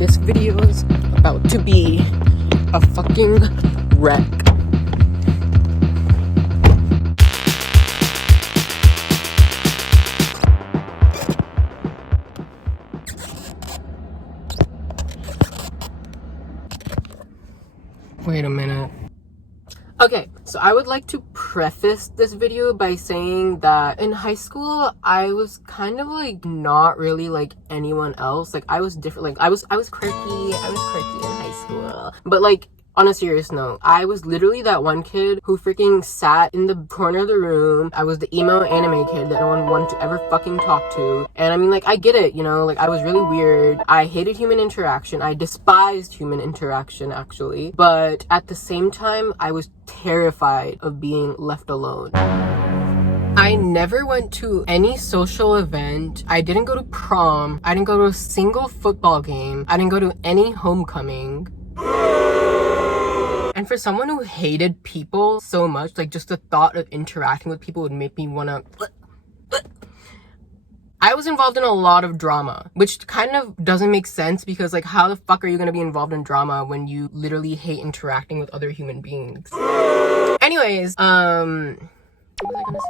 This video is about to be a fucking wreck. Wait a minute. Okay, so I would like to preface this video by saying that in high school, I was kind of like not really like anyone else. Like I was different. Like I was quirky. I was quirky in high school. But like on a serious note, I was literally that one kid who freaking sat in the corner of the room. I was the emo anime kid that no one wanted to ever fucking talk to. And I mean, like, I get it, you know, like, I was really weird. I hated human interaction. I despised human interaction, actually. But at the same time, I was terrified of being left alone. I never went to any social event. I didn't go to prom. I didn't go to a single football game. I didn't go to any homecoming. And for someone who hated people so much, like just the thought of interacting with people would make me wanna... I was involved in a lot of drama, which kind of doesn't make sense because like how the fuck are you gonna be involved in drama when you literally hate interacting with other human beings? Anyways, what was I gonna say?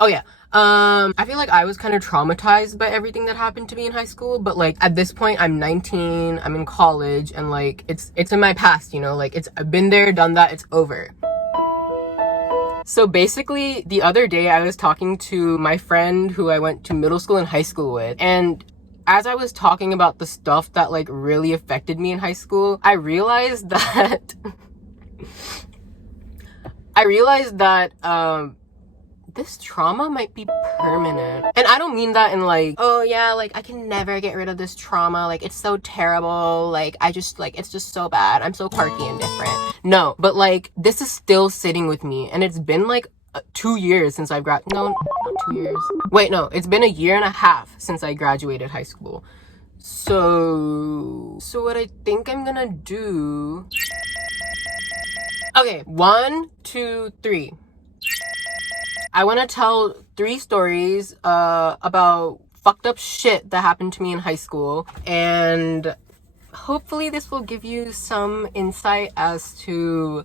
Oh yeah, I feel like I was kind of traumatized by everything that happened to me in high school, but like at this point I'm 19, I'm in college, and like it's in my past, you know, like I've been there, done that, it's over. So basically the other day I was talking to my friend who I went to middle school and high school with, and as I was talking about the stuff that like really affected me in high school, I realized that this trauma might be permanent. And I don't mean that in like, oh yeah, like I can never get rid of this trauma, like it's so terrible, like I just like it's just so bad, I'm so quirky and different. No, but like this is still sitting with me, and it's been like 2 years since I've no, not 2 years. Wait, no, it's been 1.5 years since I graduated high school. So what I think I'm gonna do... Okay, 1, 2, 3. I want to tell 3 stories about fucked up shit that happened to me in high school, and hopefully this will give you some insight as to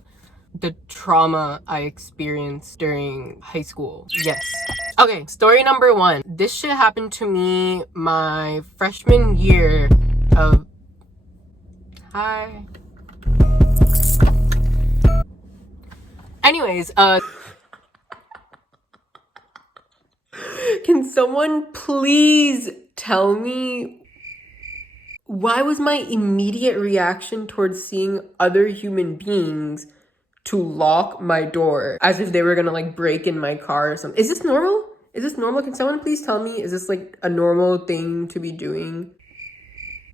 the trauma I experienced during high school. Yes. Okay, story number 1. This shit happened to me my freshman year of... Hi. Anyways, can someone please tell me why was my immediate reaction towards seeing other human beings to lock my door as if they were gonna like break in my car or something? Is this normal? Is this normal? Can someone please tell me, is this like a normal thing to be doing?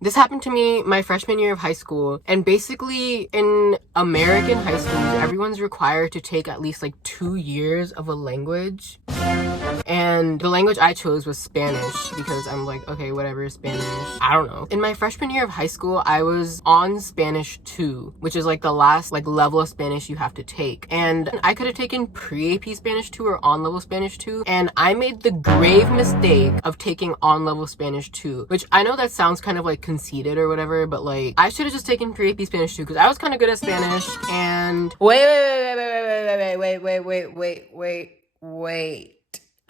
This happened to me my freshman year of high school, and basically in American high schools, everyone's required to take at least like 2 years of a language. And the language I chose was Spanish because I'm like, okay, whatever, Spanish. I don't know. In my freshman year of high school, I was on Spanish 2, which is like the last like level of Spanish you have to take. And I could have taken pre-AP Spanish 2 or on-level Spanish 2. And I made the grave mistake of taking on-level Spanish 2, which I know that sounds kind of like conceited or whatever, but like I should have just taken pre-AP Spanish 2 because I was kind of good at Spanish. And wait.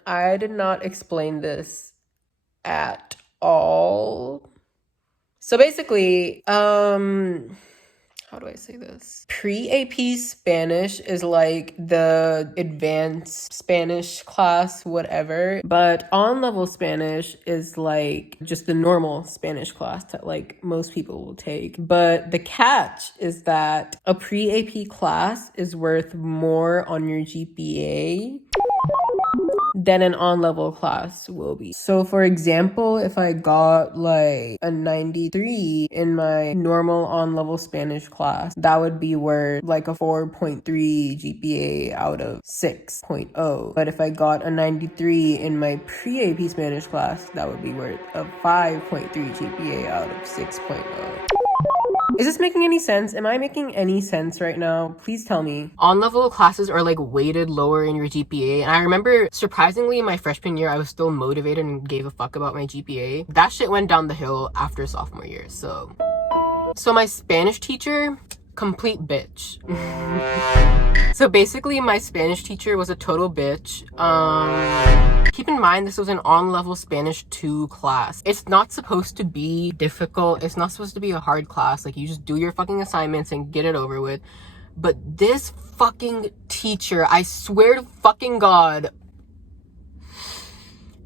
I did not explain this at all. So basically, how do I say this? Pre-AP Spanish is like the advanced Spanish class, whatever. But on-level Spanish is like just the normal Spanish class that like most people will take. But the catch is that a pre-AP class is worth more on your GPA than an on-level class will be. So for example, if I got like a 93 in my normal on-level Spanish class, that would be worth like a 4.3 GPA out of 6.0. But if I got a 93 in my pre-AP Spanish class, that would be worth a 5.3 GPA out of 6.0. Is this making any sense? Am I making any sense right now? Please tell me. On-level classes are like weighted lower in your GPA. And I remember surprisingly in my freshman year, I was still motivated and gave a fuck about my GPA. That shit went down the hill after sophomore year, so... So my Spanish teacher, complete bitch. So basically my Spanish teacher was a total bitch. Keep in mind this was an on-level Spanish 2 class. It's not supposed to be difficult. It's not supposed to be a hard class. Like, you just do your fucking assignments and get it over with. But this fucking teacher, I swear to fucking God,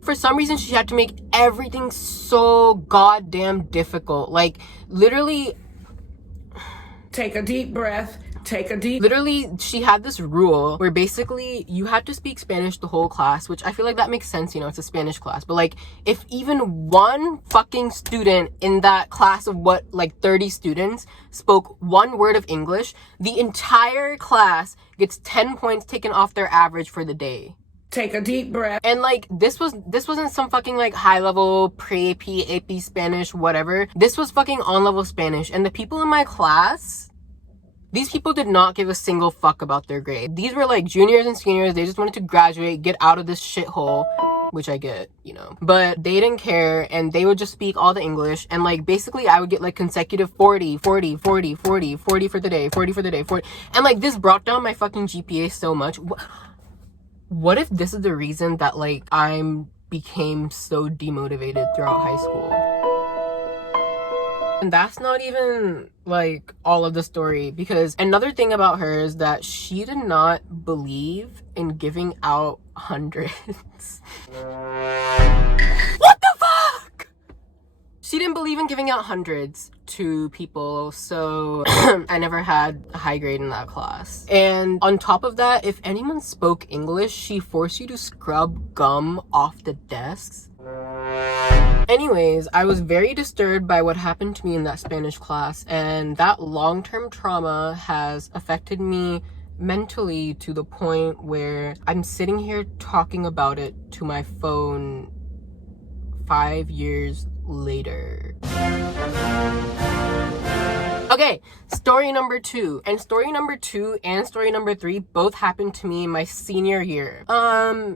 for some reason she had to make everything so goddamn difficult. Like, literally, take a deep breath. Literally, she had this rule where basically you had to speak Spanish the whole class, which I feel like that makes sense, you know, it's a Spanish class. But like, if even one fucking student in that class of what, like 30 students spoke one word of English, the entire class gets 10 points taken off their average for the day. Take a deep breath. And like, this wasn't some fucking like high level pre-AP, AP Spanish, whatever. This was fucking on level Spanish. And the people in my class, these people did not give a single fuck about their grade. These were like juniors and seniors. They just wanted to graduate, get out of this shithole, which I get, you know. But they didn't care, and they would just speak all the English. And like, basically I would get like consecutive 40, 40, 40, 40, 40 for the day, 40 for the day, 40. And like, this brought down my fucking GPA so much. What if this is the reason that like I became so demotivated throughout high school? And that's not even like all of the story, because another thing about her is that she did not believe in giving out hundreds. What the fuck? She didn't believe in giving out hundreds to people, so I never had a high grade in that class. And on top of that, if anyone spoke English, she forced you to scrub gum off the desks. Anyways, I was very disturbed by what happened to me in that Spanish class, and that long-term trauma has affected me mentally to the point where I'm sitting here talking about it to my phone 5 years later. Okay, story number 2. And story number 2 and story number 3 both happened to me in my senior year.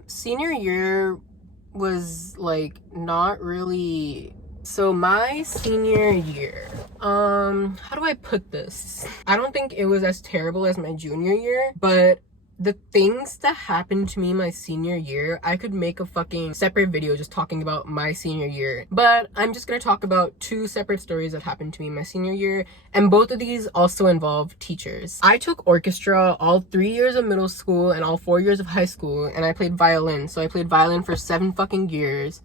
Senior year was like not really. So my senior year, how do I put this? I don't think it was as terrible as my junior year, but the things that happened to me my senior year, I could make a fucking separate video just talking about my senior year. But I'm just gonna talk about 2 separate stories that happened to me my senior year, and both of these also involve teachers. I took orchestra all 3 years of middle school and all 4 years of high school, and I played violin. So I played violin for 7 fucking years.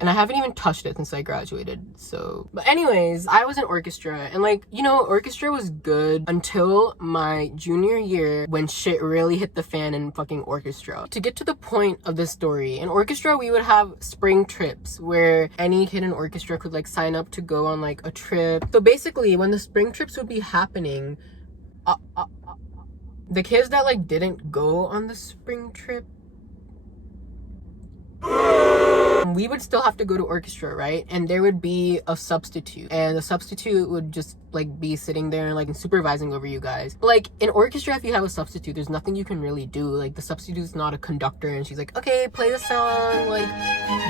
And I haven't even touched it since I graduated, so. But anyways, I was in orchestra, and like, you know, orchestra was good until my junior year when shit really hit the fan in fucking orchestra. To get to the point of this story, in orchestra we would have spring trips where any kid in orchestra could like sign up to go on like a trip. So basically, when the spring trips would be happening, the kids that like didn't go on the spring trip, we would still have to go to orchestra, right? And there would be a substitute, and the substitute would just like be sitting there and like supervising over you guys. But like in orchestra, if you have a substitute, there's nothing you can really do. Like, the substitute's not a conductor and she's like, okay, play the song, like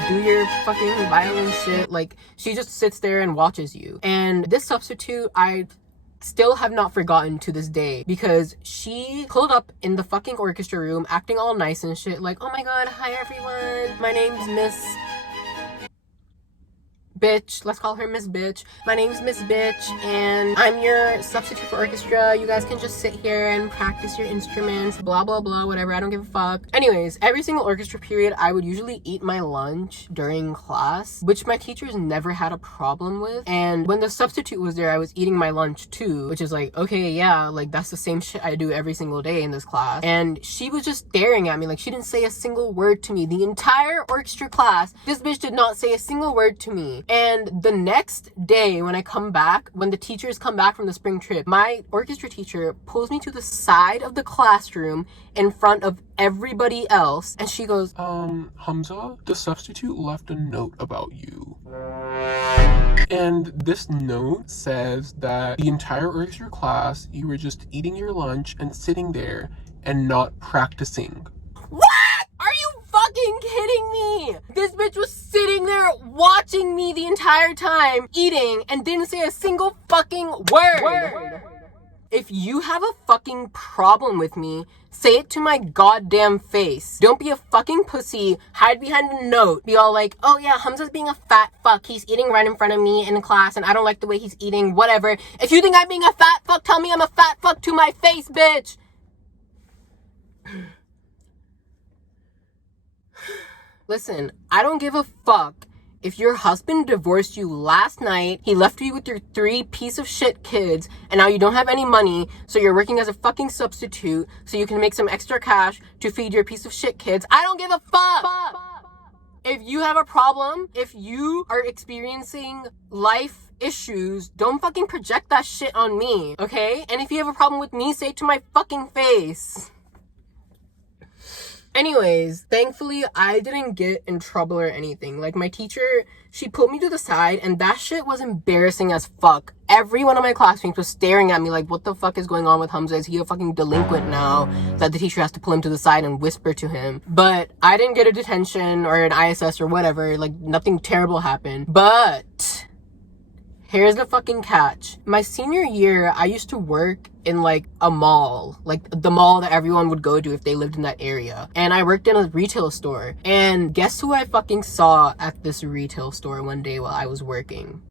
do your fucking violin shit. Like, she just sits there and watches you. And this substitute, I still have not forgotten to this day, because she pulled up in the fucking orchestra room acting all nice and shit, like, oh my god, hi everyone, my name's Miss Bitch. Let's call her Miss Bitch. My name's Miss Bitch, and I'm your substitute for orchestra. You guys can just sit here and practice your instruments, blah blah blah, whatever, I don't give a fuck. Anyways, every single orchestra period I would usually eat my lunch during class, which my teachers never had a problem with. And when the substitute was there, I was eating my lunch too, which is like, okay, yeah, like that's the same shit I do every single day in this class. And she was just staring at me, like she didn't say a single word to me the entire orchestra class. This bitch did not say a single word to me. And the next day when I come back, when the teachers come back from the spring trip, my orchestra teacher pulls me to the side of the classroom in front of everybody else, and she goes, Hamza, the substitute left a note about you. And this note says that the entire orchestra class, you were just eating your lunch and sitting there and not practicing. What? Are you fucking kidding telling me. This bitch was sitting there watching me the entire time, eating, and didn't say a single fucking word. If you have a fucking problem with me, say it to my goddamn face. Don't be a fucking pussy, hide behind a note, be all like, oh yeah, Hamza's being a fat fuck, he's eating right in front of me in class and I don't like the way he's eating, whatever. If you think I'm being a fat fuck, tell me I'm a fat fuck to my face, bitch. Listen, I don't give a fuck if your husband divorced you last night, he left you with your 3 piece of shit kids, and now you don't have any money, so you're working as a fucking substitute so you can make some extra cash to feed your piece of shit kids. I don't give a fuck! If you have a problem, if you are experiencing life issues, don't fucking project that shit on me, okay? And if you have a problem with me, say it to my fucking face. Anyways, thankfully, I didn't get in trouble or anything. Like, my teacher, she pulled me to the side, and that shit was embarrassing as fuck. Every one of my classmates was staring at me like, what the fuck is going on with Hamza? Is he a fucking delinquent now that the teacher has to pull him to the side and whisper to him? But I didn't get a detention or an ISS or whatever. Like, nothing terrible happened. But here's the fucking catch. My senior year, I used to work in like a mall, like the mall that everyone would go to if they lived in that area. And I worked in a retail store. And guess who I fucking saw at this retail store one day while I was working?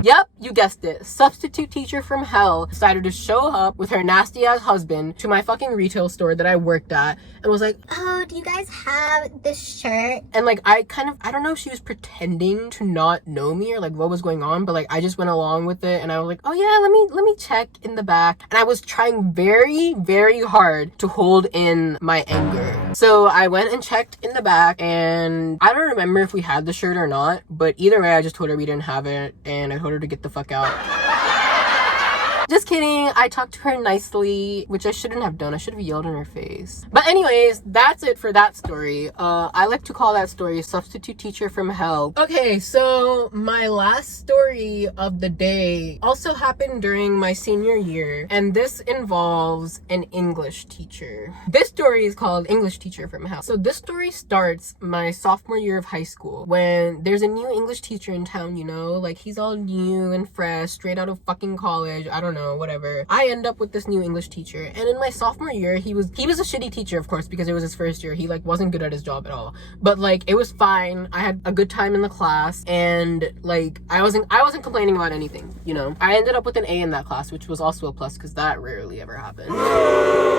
Yep, you guessed it. Substitute teacher from hell decided to show up with her nasty ass husband to my fucking retail store that I worked at and was like, oh, do you guys have this shirt? and like I don't know if she was pretending to not know me or like what was going on, but like I just went along with it and I was like, oh yeah, let me check in the back. And I was trying very, very hard to hold in my anger. So I went and checked in the back and I don't remember if we had the shirt or not, but either way I just told her we didn't have it and I told her to get the fuck out. Just kidding. I talked to her nicely, which I shouldn't have done. I should have yelled in her face. But anyways, that's it for that story. I like to call that story Substitute Teacher from Hell. Okay, so my last story of the day also happened during my senior year, and this involves an English teacher. This story is called English Teacher from Hell. So this story starts my sophomore year of high school when there's a new English teacher in town, you know? Like, he's all new and fresh, straight out of fucking college. I don't know, whatever. I end up with this new English teacher, and in my sophomore year he was a shitty teacher, of course, because it was his first year. He like wasn't good at his job at all, but like it was fine. I had a good time in the class, and like I wasn't complaining about anything, you know. I ended up with an A in that class, which was also a plus because that rarely ever happened.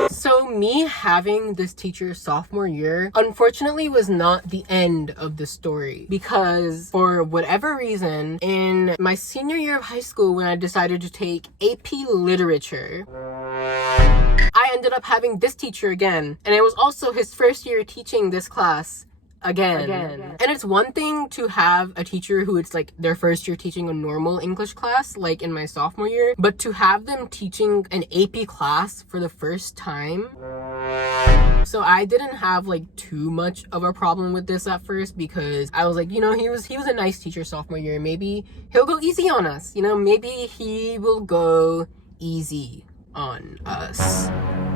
So me having this teacher sophomore year unfortunately was not the end of the story, because for whatever reason in my senior year of high school, when I decided to take AP Literature, I ended up having this teacher again, and it was also his first year teaching this class again. And it's one thing to have a teacher who it's like their first year teaching a normal English class, like in my sophomore year, but to have them teaching an AP class for the first time. So I didn't have like too much of a problem with this at first, because I was like, you know, he was a nice teacher sophomore year. Maybe he'll go easy on us, you know, maybe he will go easy on us.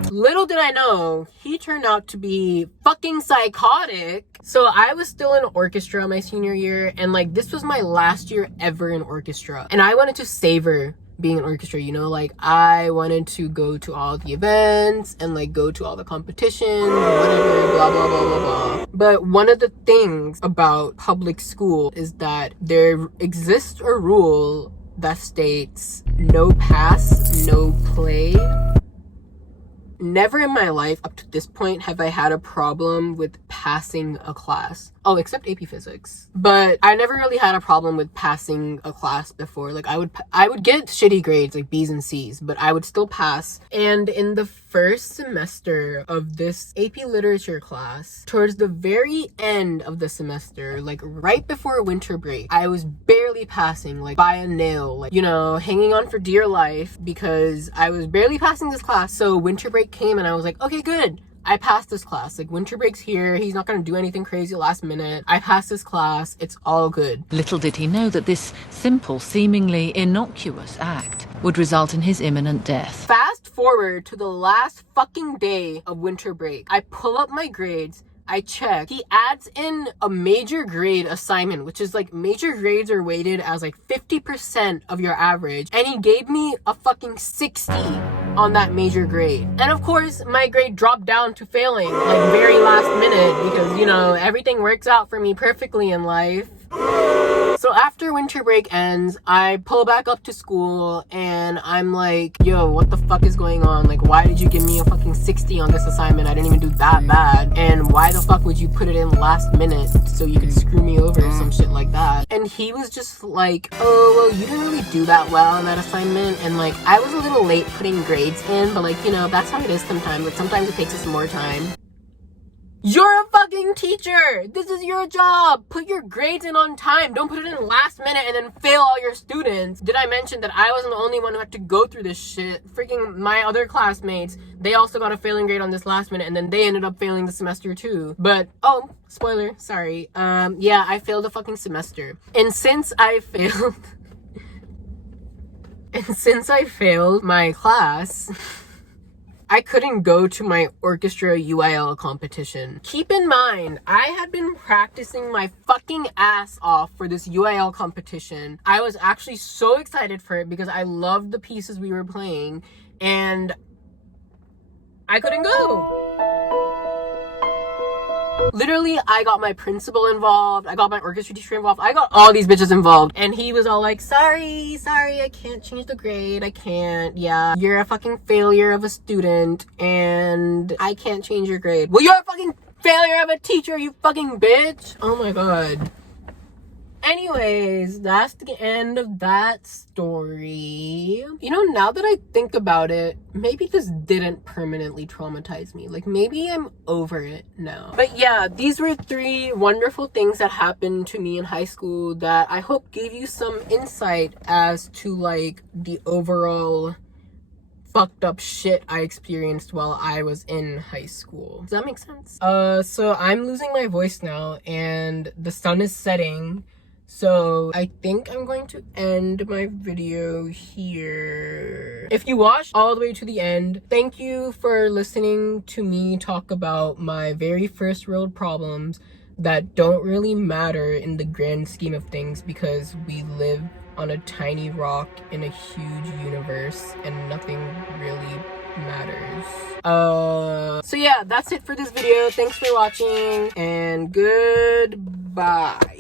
Little did I know, he turned out to be fucking psychotic. So I was still in orchestra my senior year, and like this was my last year ever in orchestra, and I wanted to savor being in orchestra, you know, like I wanted to go to all the events and like go to all the competitions, whatever, blah blah blah blah blah. But one of the things about public school is that there exists a rule that states no pass, no play. Never in my life up to this point have I had a problem with passing a class. Oh, except AP Physics. But I never really had a problem with passing a class before. Like I would get shitty grades, like B's and C's, but I would still pass. And in the first semester of this AP Literature class, towards the very end of the semester, like right before winter break, I was barely passing, like by a nail, like, you know, hanging on for dear life, because I was barely passing this class. So winter break came and I was like, okay, good, I passed this class. Like, winter break's here, he's not gonna do anything crazy last minute. I passed this class, it's all good. Little did he know that this simple, seemingly innocuous act would result in his imminent death. Fast forward to the last fucking day of winter break. I pull up my grades, I checked, he adds in a major grade assignment, which is like major grades are weighted as like 50% of your average, and he gave me a fucking 60 on that major grade. And of course, my grade dropped down to failing, like very last minute, because, you know, everything works out for me perfectly in life. So after winter break ends, I pull back up to school and I'm like, yo, what the fuck is going on? Like, why did you give me a fucking 60 on this assignment? I didn't even do that bad. And why the fuck would you put it in last minute so you could screw me over or some shit like that? And he was just like, oh, well, you didn't really do that well on that assignment. And like, I was a little late putting grades in, but like, you know, that's how it is sometimes. Like, sometimes it takes us more time. You're a fucking teacher! This is your job! Put your grades in on time. Don't put it in last minute and then fail all your students. Did I mention that I wasn't the only one who had to go through this shit? Freaking my other classmates, they also got a failing grade on this last minute and then they ended up failing the semester too. But, oh, spoiler, sorry. Yeah, I failed a fucking semester. And since I failed my class, I couldn't go to my orchestra UIL competition. Keep in mind, I had been practicing my fucking ass off for this UIL competition. I was actually so excited for it because I loved the pieces we were playing, and I couldn't go. Literally, I got my principal involved, I got my orchestra teacher involved, I got all these bitches involved, and he was all like, sorry, I can't change the grade, I can't, yeah, you're a fucking failure of a student, and I can't change your grade. Well, you're a fucking failure of a teacher, you fucking bitch! Oh my god. Anyways, that's the end of that story. You know, now that I think about it, maybe this didn't permanently traumatize me. Like, maybe I'm over it now. But yeah, these were 3 wonderful things that happened to me in high school that I hope gave you some insight as to, like, the overall fucked up shit I experienced while I was in high school. Does that make sense? So I'm losing my voice now, and the sun is setting. So I think I'm going to end my video here. If you watched all the way to the end, thank you for listening to me talk about my very first world problems that don't really matter in the grand scheme of things because we live on a tiny rock in a huge universe and nothing really matters. So yeah, that's it for this video. Thanks for watching and goodbye.